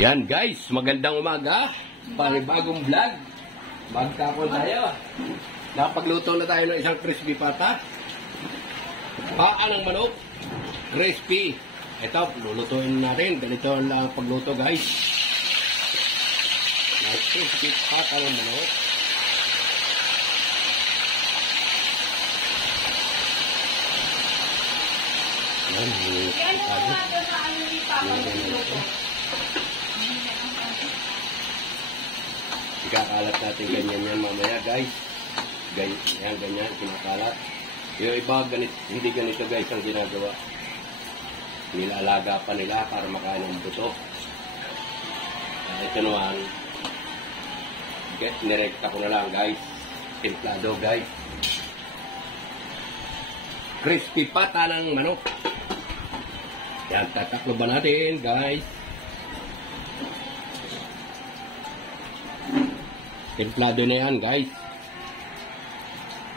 Yan guys, magandang umaga. Panibagong vlog. Magkakon tayo. Nakapagluto na tayo ng isang crispy pata. Paa ng manok. Crispy. Ito, lulutuin natin. Ganito lang ang pagluto guys. Crispy pata ng manok. Yan. Ikakalat natin ganyan yan mamaya guys. Yan, ganyan, kinakalat. Yung iba, hindi ganito guys ang ginagawa. Nilaalaga pa nila para makain ng buto. Ito naman, nirekta ko na lang guys. Templado guys. Crispy pata ng manok. Yan, tataklo ba natin guys? Templado na yan guys.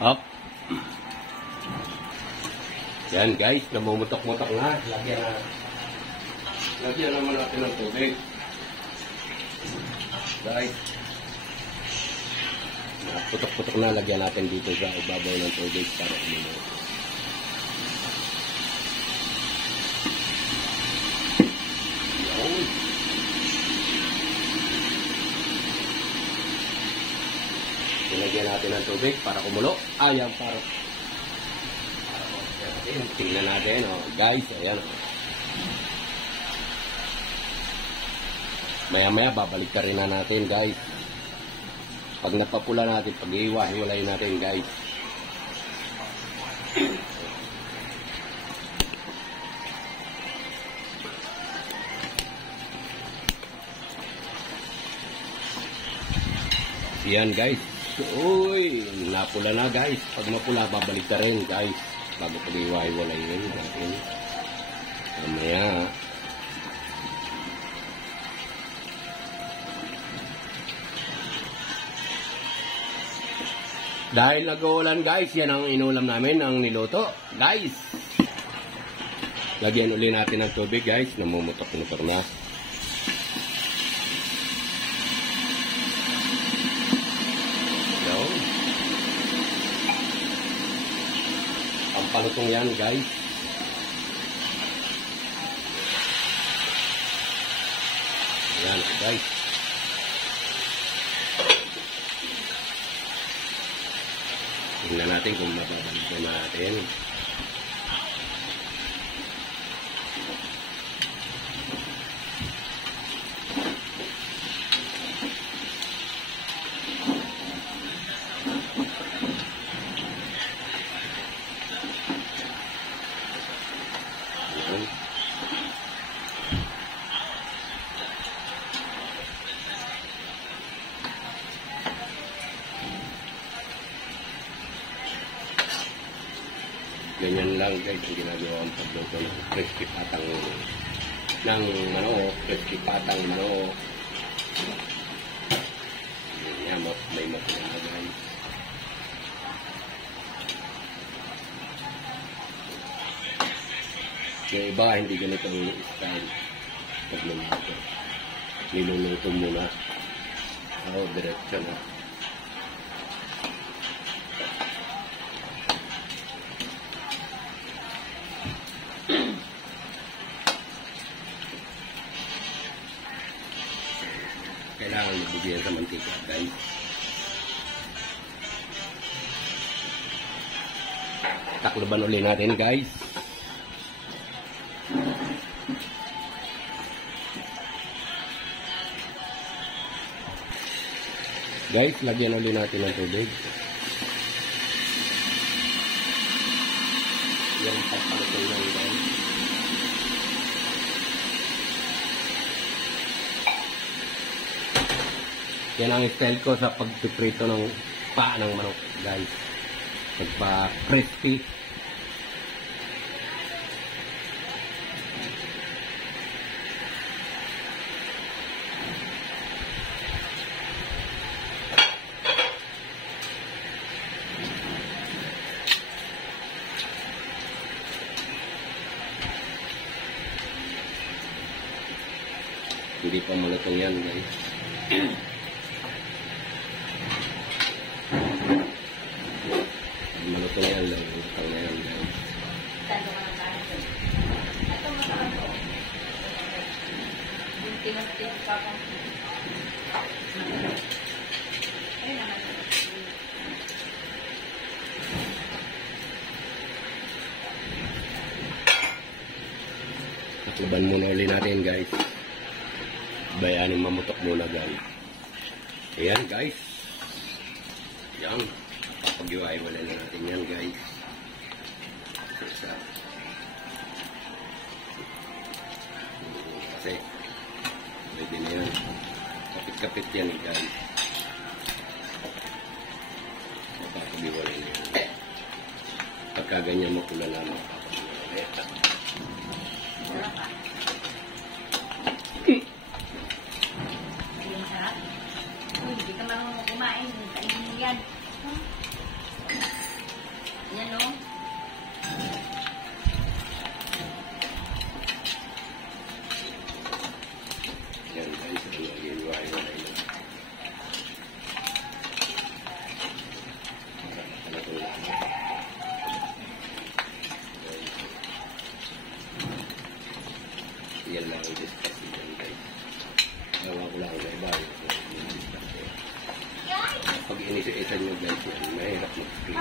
Up. Yan guys, namumutok-mutok na. Lagyan naman natin ng tubig. Guys. Putok-putok na, lagyan natin dito sa ibabaw ng tubig para uminom. Lagyan natin ng tubig para kumulo. Ayan, para tingnan natin, oh, guys, ayan. Maya-maya, babalik ka rin na natin, guys. Pag napapula natin, pag-iwa-hiwalay natin, guys. Ayan, guys. Uy, napula na guys. Pag mapula, babalik ka rin guys. Bago pag-iwa-iwalay yun natin. Mamaya. Dahil nag-uulan guys, yan ang inulam namin, ang niluto. Guys! Lagyan uli natin ng tubig guys. Namumutok-mutok na. Palutong yan guys. Ayan guys. Tingnan natin kung mababalik na natin. Ganyan lang guys ang ginagawa ang pagluto ng crispy patang ng manok, crispy patang manok. Yan, may mapula guys. Yung iba hindi ganito ang style pagluluto. Niluluto muna. Diretso na. Kailangan ibigyan sa mantika guys. Takloban ulit natin guys. Guys, lagyan ulit natin ng tubig. Yan, pagpalutong lang guys. Yan ang style ko sa pagpiprito ng paa ng manok guys. Pagpa-crispy. Hindi pa malutong yan, guys. Malutong yan lang. Malutong na yan, guys. Talo ka ng kanin. Ito masarap po. Yung tinag-tinag pa ko. Ayun naman. Laban muna ulit natin, guys. Bayanin mamutok muna, guys. Ayan, guys. Yan. Pag-iwaiwala na natin yan, guys. Kasi, pwede na yan. Kapit-kapit yan, guys. Pag-iwala na yan. Pagka ganyan makula na makapag-iwala. Wala pa. Ayun, sarap. Uy, hindi ka marunong kumain. Kainin mo yan. Yan, no? Yan, guys. Pag-iwaiwala na yan. Yan lang ang discuss yan, guys. Nawa ko lang na iba. Pag inisa-isa nyo, guys, yan, mahirap mag-speak.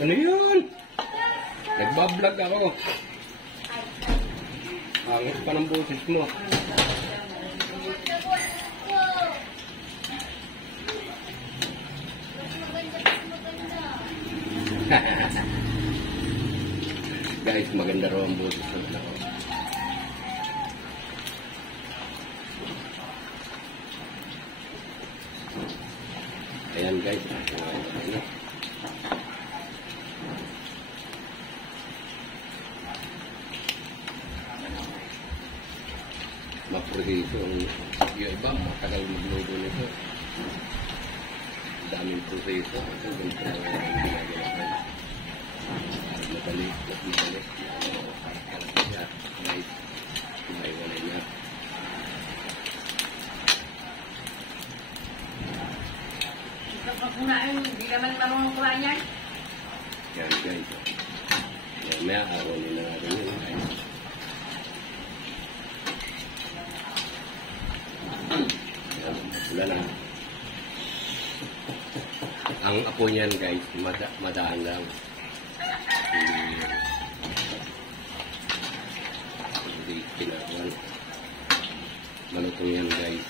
Ano yun? Nagbablog ako. Angit pa ng boses mo. Guys, maganda raw ang boses ng ako. Ayan, guys. Ayan. Maproseso yung iba, matagal magluto nito. Daming proseso. Ito, ganito na ang ginagawa. Mabalik. Guys, kumaiwalay na. Ito pa kunain, hindi naman marunong kumain yan. Yan, guys. Yan, may araw nila natin yun, guys. Yan, wala na. Ang apo niyan, guys, madaan lang. Hindi kinakawan. Malutong yan, guys.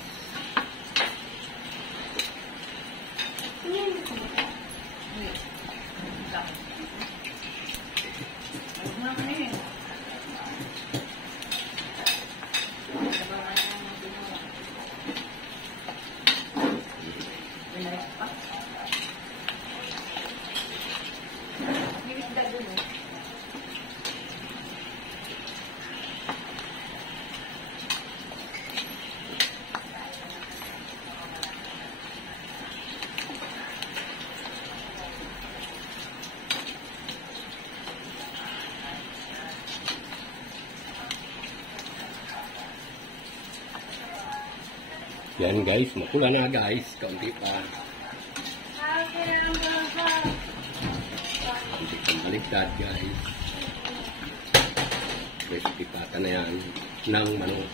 Yan, guys, makula na, guys. Kaunti pa. Kaunti pang baliktad, guys. Recipe pata na yan ng manok.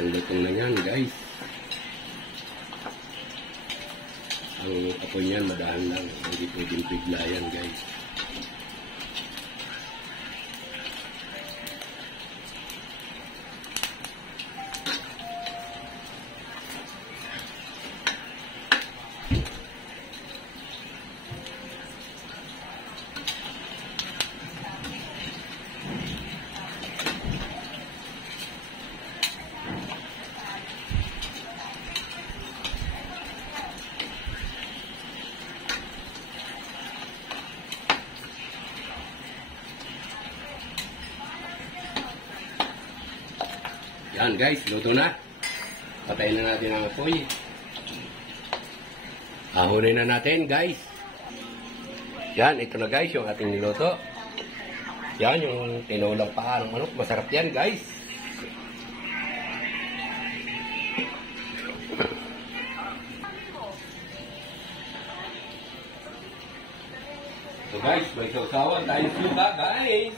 Ang lutong na yan, guys. Ang apoy niyan, madahan lang. Hindi pwedeng bigla yan, guys. Yan guys, luto na. Patayin na natin ang apoy. Ahunin na natin guys. Yan, ito na guys yung ating niluto. Yan, yung tinulang paa ng manok. Masarap yan guys. So guys, may sausawan tayong suka guys.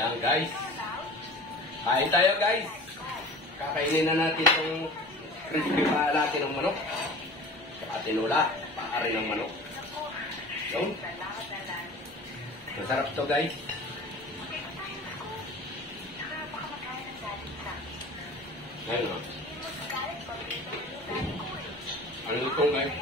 Yan guys. Kain tayo guys. Kakainin na natin itong crispy pa natin ng manok. Saka tinula. Paari ng manok. Yun. Masarap to guys. Ayun o. Ano ito guys?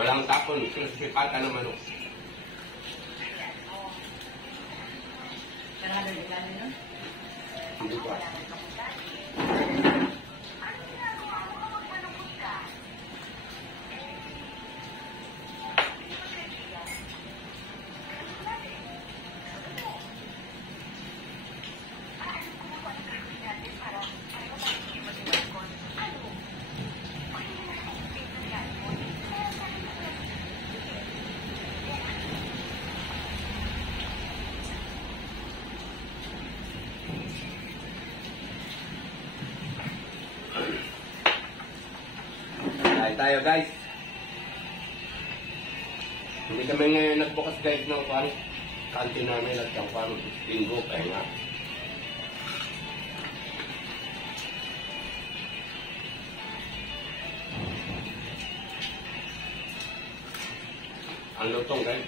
Walang tapon, crispy pata ng manok. Hindi pa. Kain tayo guys. Hindi kami ngayon nagbukas guys ng kantin namin at yung linggo. Kaya nga. Ang lutong guys.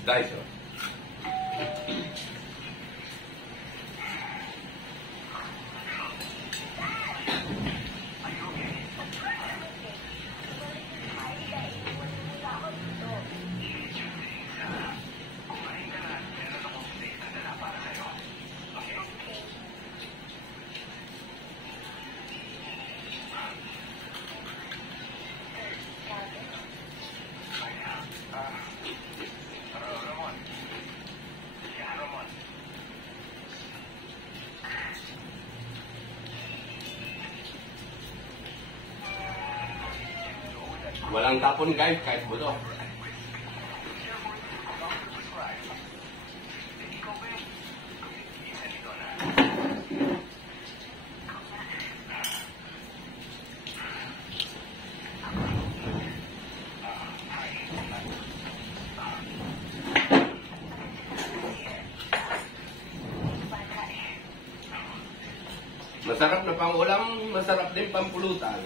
Guys, oh. Walang tapon guys, kahit buto. Masarap na pang ulam, masarap din pang pulutan.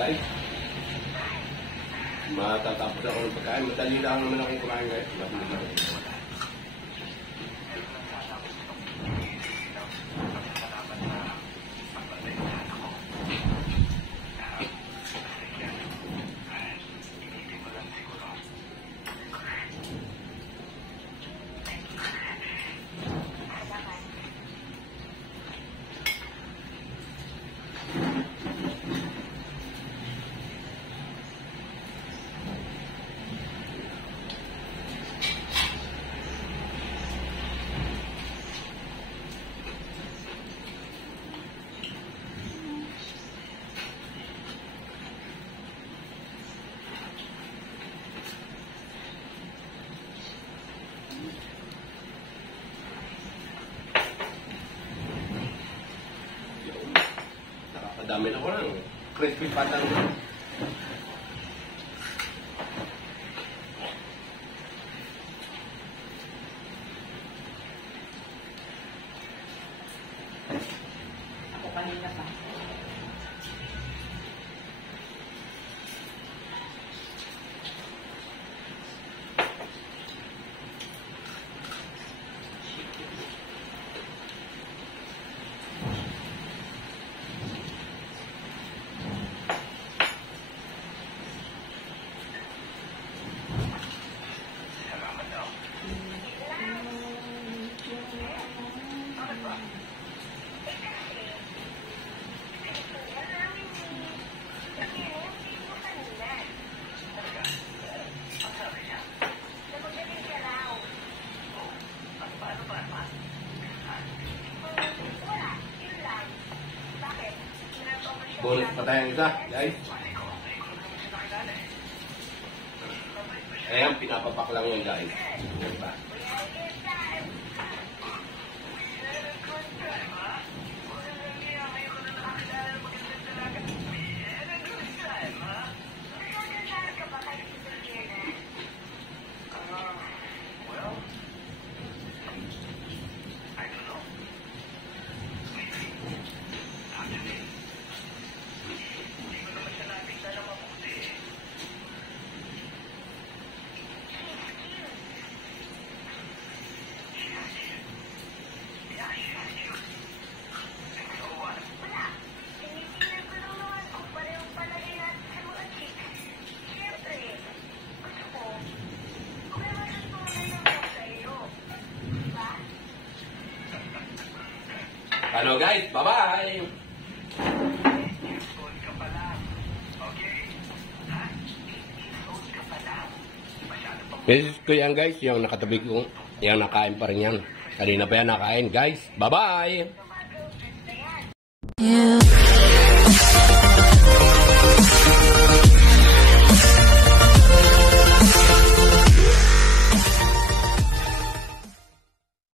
guys. Matatapos ako ng pagkain. Madali lang naman ako kumain guys. Nakakadami na ko lang. Crispy patang. Ako kanina pa. Bonus pa tayong isa, guys. Ayan, pinapapak lang yun, guys. Diba? Ano guys, bye-bye! Beses ko yan guys, yung nakatabi ko, yung nakain pa rin yan. Kanina pa yan nakain guys, bye-bye!